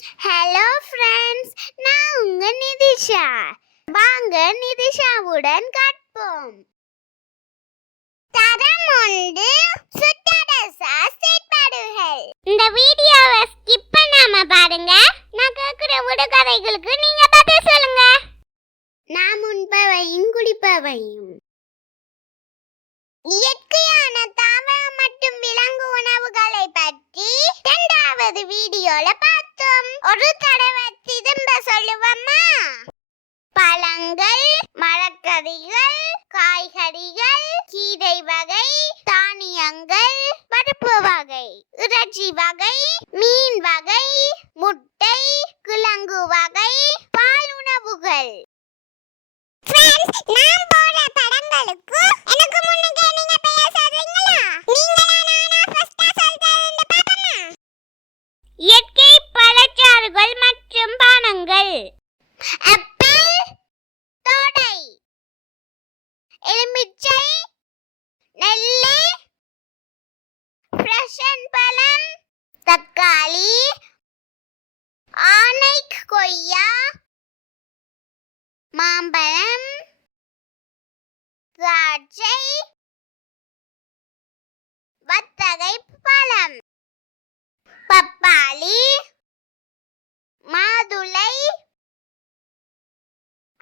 Hello friends நான் உங்க நிதிஷா. வாங்க நிதிஷாவுடன் கற்போம். தரம் ஒன்று சுற்றரசா செயற்பாடுகள். இந்த வீடியோவை ஸ்கிப் பண்ணாம பாருங்க. நான் கேட்குற விடுகதைகளுக்கு நீங்க பதில் சொல்லுங்க. நான் முன்பவையும் குடிப்பவையும். இயற்கையான தாவரம் மற்றும் விலங்கு உணவுகளை பற்றி இரண்டாவது வீடியோல மட்டும் ஒரு தடவை திரும்ப சொல்லுவோமா பழங்கள் மரக்கறிகள் காய்கறிகள் கீரை வகை தானியங்கள் பருப்பு வகை இறைச்சி வகை மீன் And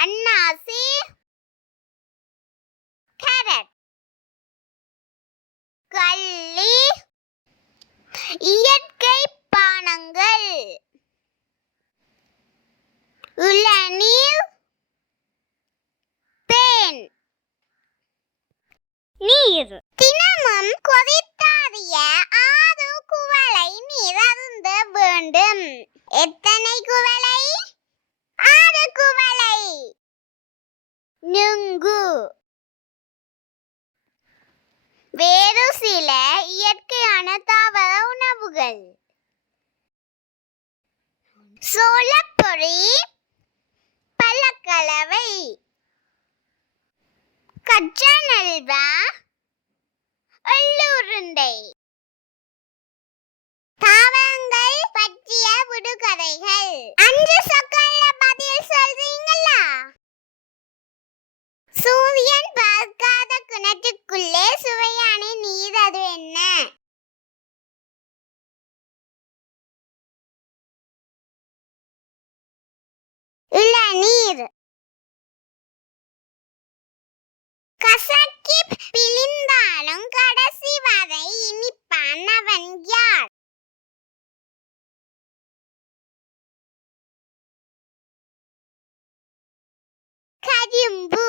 அன்னாசி. கேரட் கள்ளி. இயற்கை பானங்கள். இளநீர். தேன். நீர். தினமும் கொதித்தாறிய ஆறு குவளை நீர் அருந்த வேண்டும் எத்தனை குவளை ஆறு குவளை நுங்கு வேறு சில இயற்கையான தாவர உணவுகள். சோளப்பொரி பழக்கலவை கச்சா நல்வா எள்ளுருண்டை தாவரங்கள் பற்றிய விடுகதைகள். அஞ்சு சொற்கள்ல பதில் சொல்றீங்களா? சூரியன் பார்க்காத கிணற்றுக்குள்ளே சுவைய கசக்கிப் பிழிந்தாலும் கடைசி வரை இனிப்பான் அவன் யார்? கரும்பு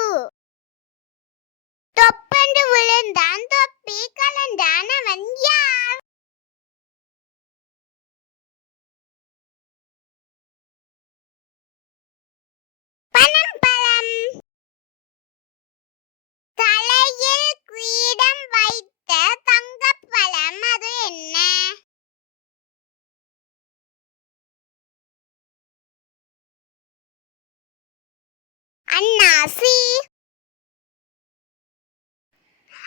தொப்பண்டு விழுந்தான் தொப்பி கலந்தான் அவன் அன்னாசி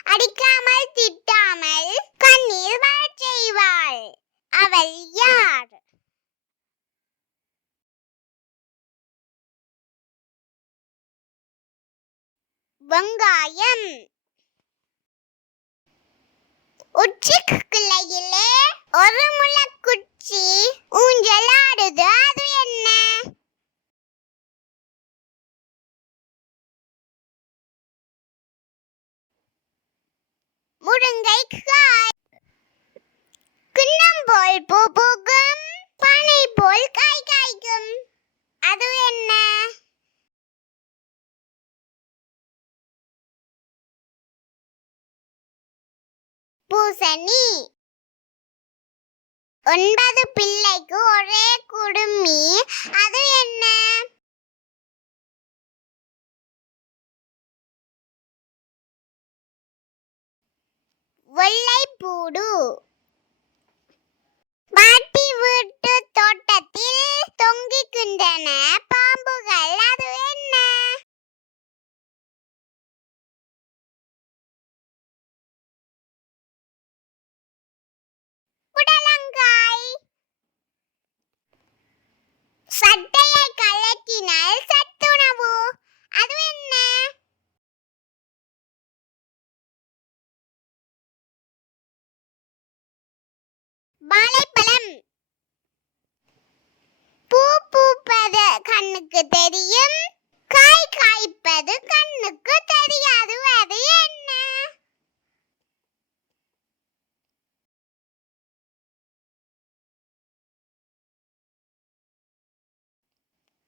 அடிக்காமல் திட்டாமல் கண்ணீர் வரச் செய்வாள். அவள் யார்? வெங்காயம். உச்சி கிளையிலே ஒரு முளக்குச்சி ஊஞ்சலாடுது அது என்ன முருங்கைக்காய் கிண்ணம் போல் பூ பூக்கும் பனை போல் காய் காய்க்கும் அது என்ன பூசணி. ஒன்பது பிள்ளைக்கு ஒரே குடுமி. அது என்ன? வெள்ளைப்பூடு. பாட்டி வீட்டு தோட்டத்தில் தொங்கிக்கின்றன பாம்புகள். அது கண்ணுக்கு தெரியும். காய் காய்ப்பது கண்ணுக்கு தெரியாது. அது என்ன?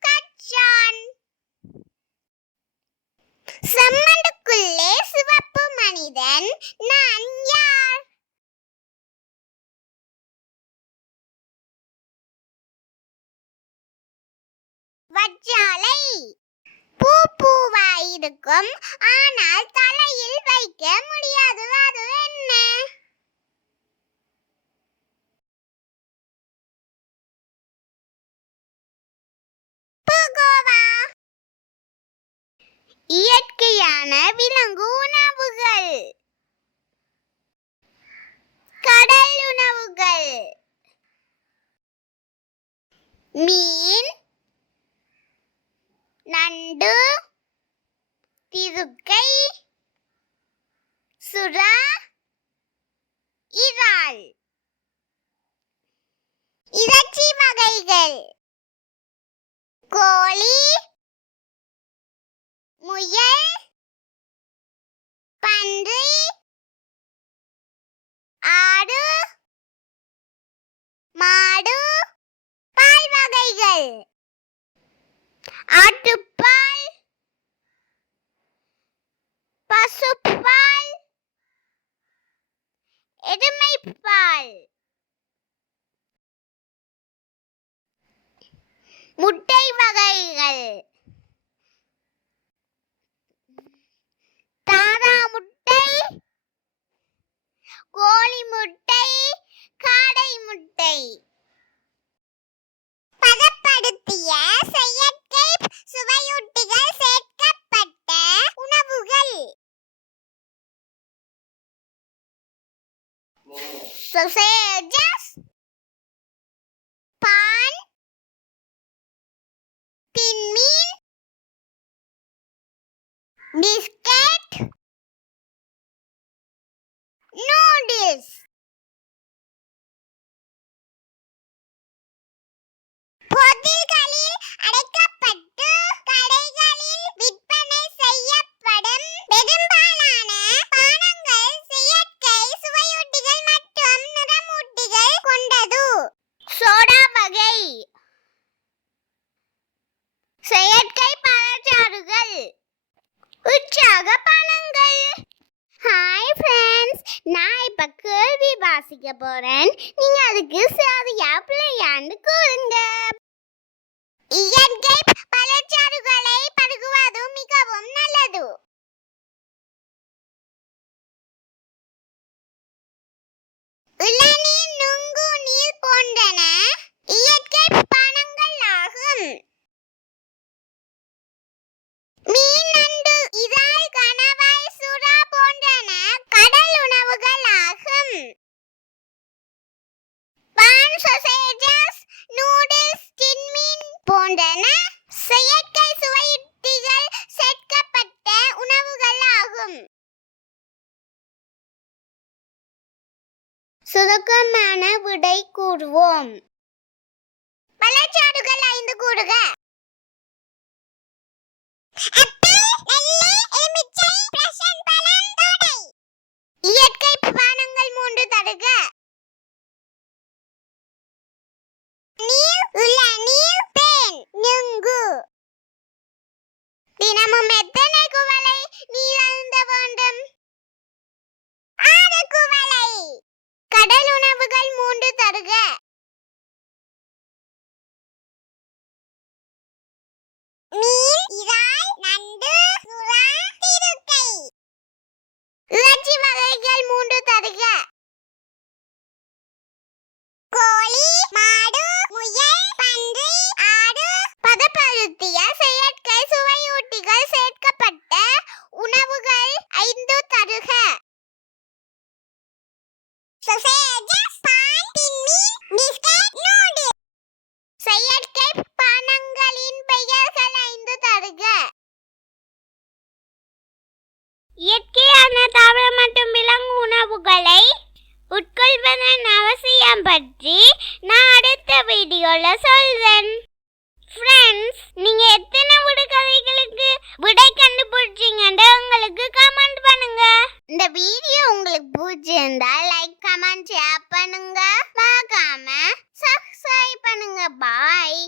கச்சான். செம்மண்டுக்குள்ளே சிவப்பு மனிதன் நான் பூவாயிருக்கும் ஆனால் தலையில் வைக்க முடியாது. அது என்ன? இயற்கையான விலங்கு உணவுகள். கடல் உணவுகள். மீன். நண்டு. திருக்கை சுரா இறால். இறைச்சி வகைகள் கோழி முயல் பன்றி ஆடு மாடு பால் வகைகள். ஆட்டுப்பால் பசுப்பால் எருமைப்பால் முட்டை வகைகள். தாரா முட்டை. கோழி முட்டை. காடை முட்டை. sausages பான் தின்மீன் பிஸ்கட் நூடுல்ஸ் பொதிகளில் அடைக்கப்பட்டு அதுக்கு சரியா பிள்ளையாண்டு கூறுங்க. இயற்கை பழச்சாறுகளை பருகுவது மிகவும் நல்லது. இளநீர் நுங்கு நீர் போன்றன இயற்கை பானங்கள் ஆகும் மீன் நண்டு இறால் கணவாய் சுறா போன்றன கடல் உணவுகள் ஆகும் பான் சொசேஜஸ் நூடுல்ஸ் தின்மீன் போன்றன செயற்கை சுவையுட்டிகள் சேர்க்கப்பட்ட உணவுகள் ஆகும் சுருக்கமான விடை கூறுவோம். பழச்சாறுகள் ஐந்து கூறுக. இயற்கை பானங்கள் மூன்று தருக. செல்வதன் அவசியம் பற்றி நான் அடுத்த வீடியோவில் சொல்கிறேன் ஃப்ரெண்ட்ஸ் நீங்கள் எத்தனை விடு கதைகளுக்கு விடை கண்டுபிடிச்சிங்கன்ட்டு உங்களுக்கு கமெண்ட் பண்ணுங்க. இந்த வீடியோ உங்களுக்கு பிடிச்சிருந்தா லைக் கமெண்ட் ஷேர் பண்ணுங்க. பார்க்காம சப்ஸ்கிரைப் பண்ணுங்க. பாய்